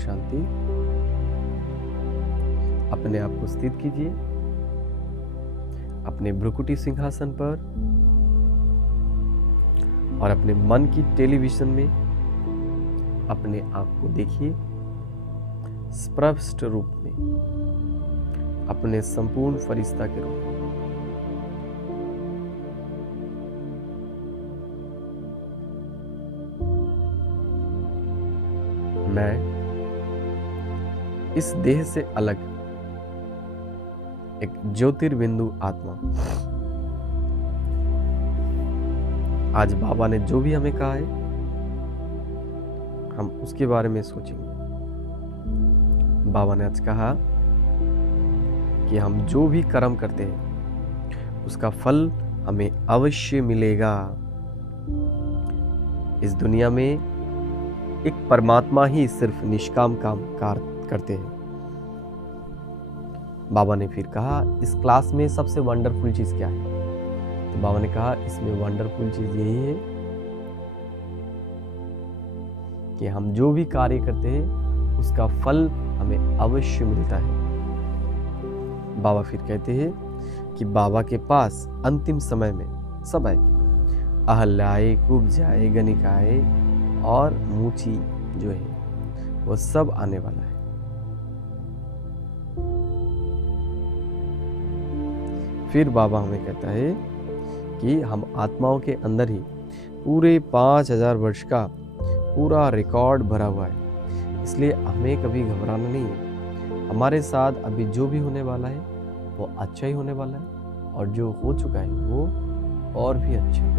शांति। अपने आप को स्थित कीजिए अपने भ्रुकुटी सिंहासन पर और अपने मन की टेलीविजन में अपने आप को देखिए स्पष्ट रूप में अपने संपूर्ण फरिश्ता के रूप में। मैं इस देह से अलग एक ज्योतिर्बिंदु आत्मा। आज बाबा ने जो भी हमें कहा है हम उसके बारे में सोचेंगे। बाबा ने आज कहा कि हम जो भी कर्म करते हैं उसका फल हमें अवश्य मिलेगा। इस दुनिया में एक परमात्मा ही सिर्फ निष्काम काम करते हैं। बाबा ने फिर कहा इस क्लास में सबसे वंडरफुल चीज क्या है? तो बाबा ने कहा इसमें वंडरफुल चीज यही है कि हम जो भी कार्य करते हैं उसका फल हमें अवश्य मिलता है। बाबा फिर कहते हैं कि बाबा के पास अंतिम समय में सब आएंगे। अहल्याए, कुब्जाए, गणिकाए और मूची जो है वो सब आने वाला है। फिर बाबा हमें कहता है कि हम आत्माओं के अंदर ही पूरे 5000 वर्ष का पूरा रिकॉर्ड भरा हुआ है, इसलिए हमें कभी घबराना नहीं है। हमारे साथ अभी जो भी होने वाला है वो अच्छा ही होने वाला है और जो हो चुका है वो और भी अच्छा है।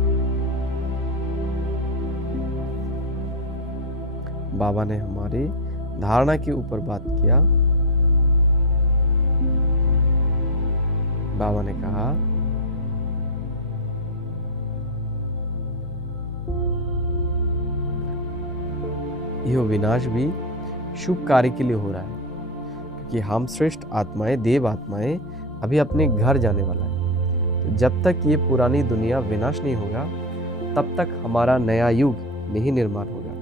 बाबा ने हमारे धारणा के ऊपर बात किया। बाबा ने कहा यह विनाश भी शुभ कार्य के लिए हो रहा है, क्योंकि हम श्रेष्ठ आत्माएं, देव आत्माएं अभी अपने घर जाने वाला है। तो जब तक ये पुरानी दुनिया विनाश नहीं होगा तब तक हमारा नया युग नहीं निर्माण होगा।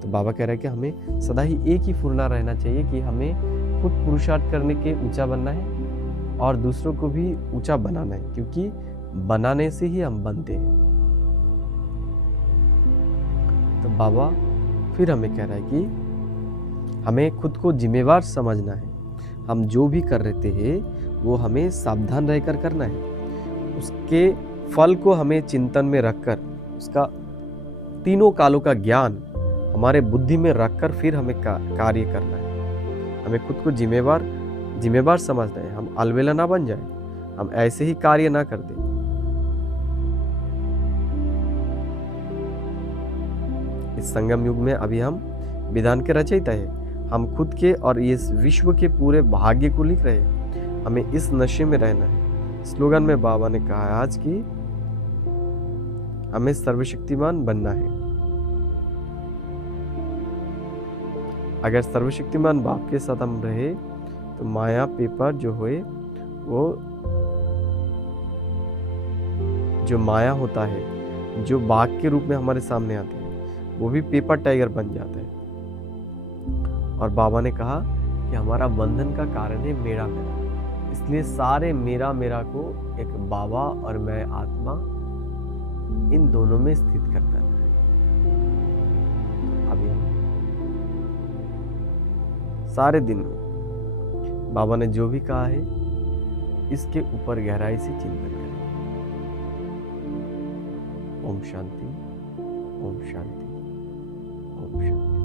तो बाबा कह रहे हैं कि हमें सदा ही एक ही फुरना रहना चाहिए कि हमें खुद पुरुषार्थ करने के ऊंचा बनना है और दूसरों को भी ऊंचा बनाना है, क्योंकि बनाने से ही हम बनते हैं। तो बाबा फिर हमें कह रहा है कि हमें खुद को जिम्मेवार समझना है। हम जो भी कर रहे हैं वो हमें सावधान रहकर करना है। उसके फल को हमें चिंतन में रखकर, उसका तीनों कालों का ज्ञान हमारे बुद्धि में रखकर फिर हमें कार्य करना है। हमें खुद को जिम्मेवार समझना है। हम अलबेला ना बन जाए, हम ऐसे ही कार्य ना कर दें। इस संगम युग में अभी हम विधान के रचयिता है। हम खुद के और इस विश्व के पूरे भाग्य को लिख रहे हैं। हमें इस नशे में रहना है। स्लोगन में बाबा ने कहा है आज कि हमें सर्वशक्तिमान बनना है। अगर सर्वशक्तिमान बाप के साथ हम रहे तो माया पेपर जो होए वो जो माया होता है, जो बाघ के रूप में हमारे सामने आते हैं, वो भी पेपर टाइगर बन जाता है। और बाबा ने कहा कि हमारा बंधन का कारण है मेरा मेरा, इसलिए सारे मेरा मेरा को एक बाबा और मैं आत्मा इन दोनों में स्थित करता है। अभी हम सारे दिन में बाबा ने जो भी कहा है इसके ऊपर गहराई से चिंतन करें। ओम शांति, ओम शांति, ओम शांति।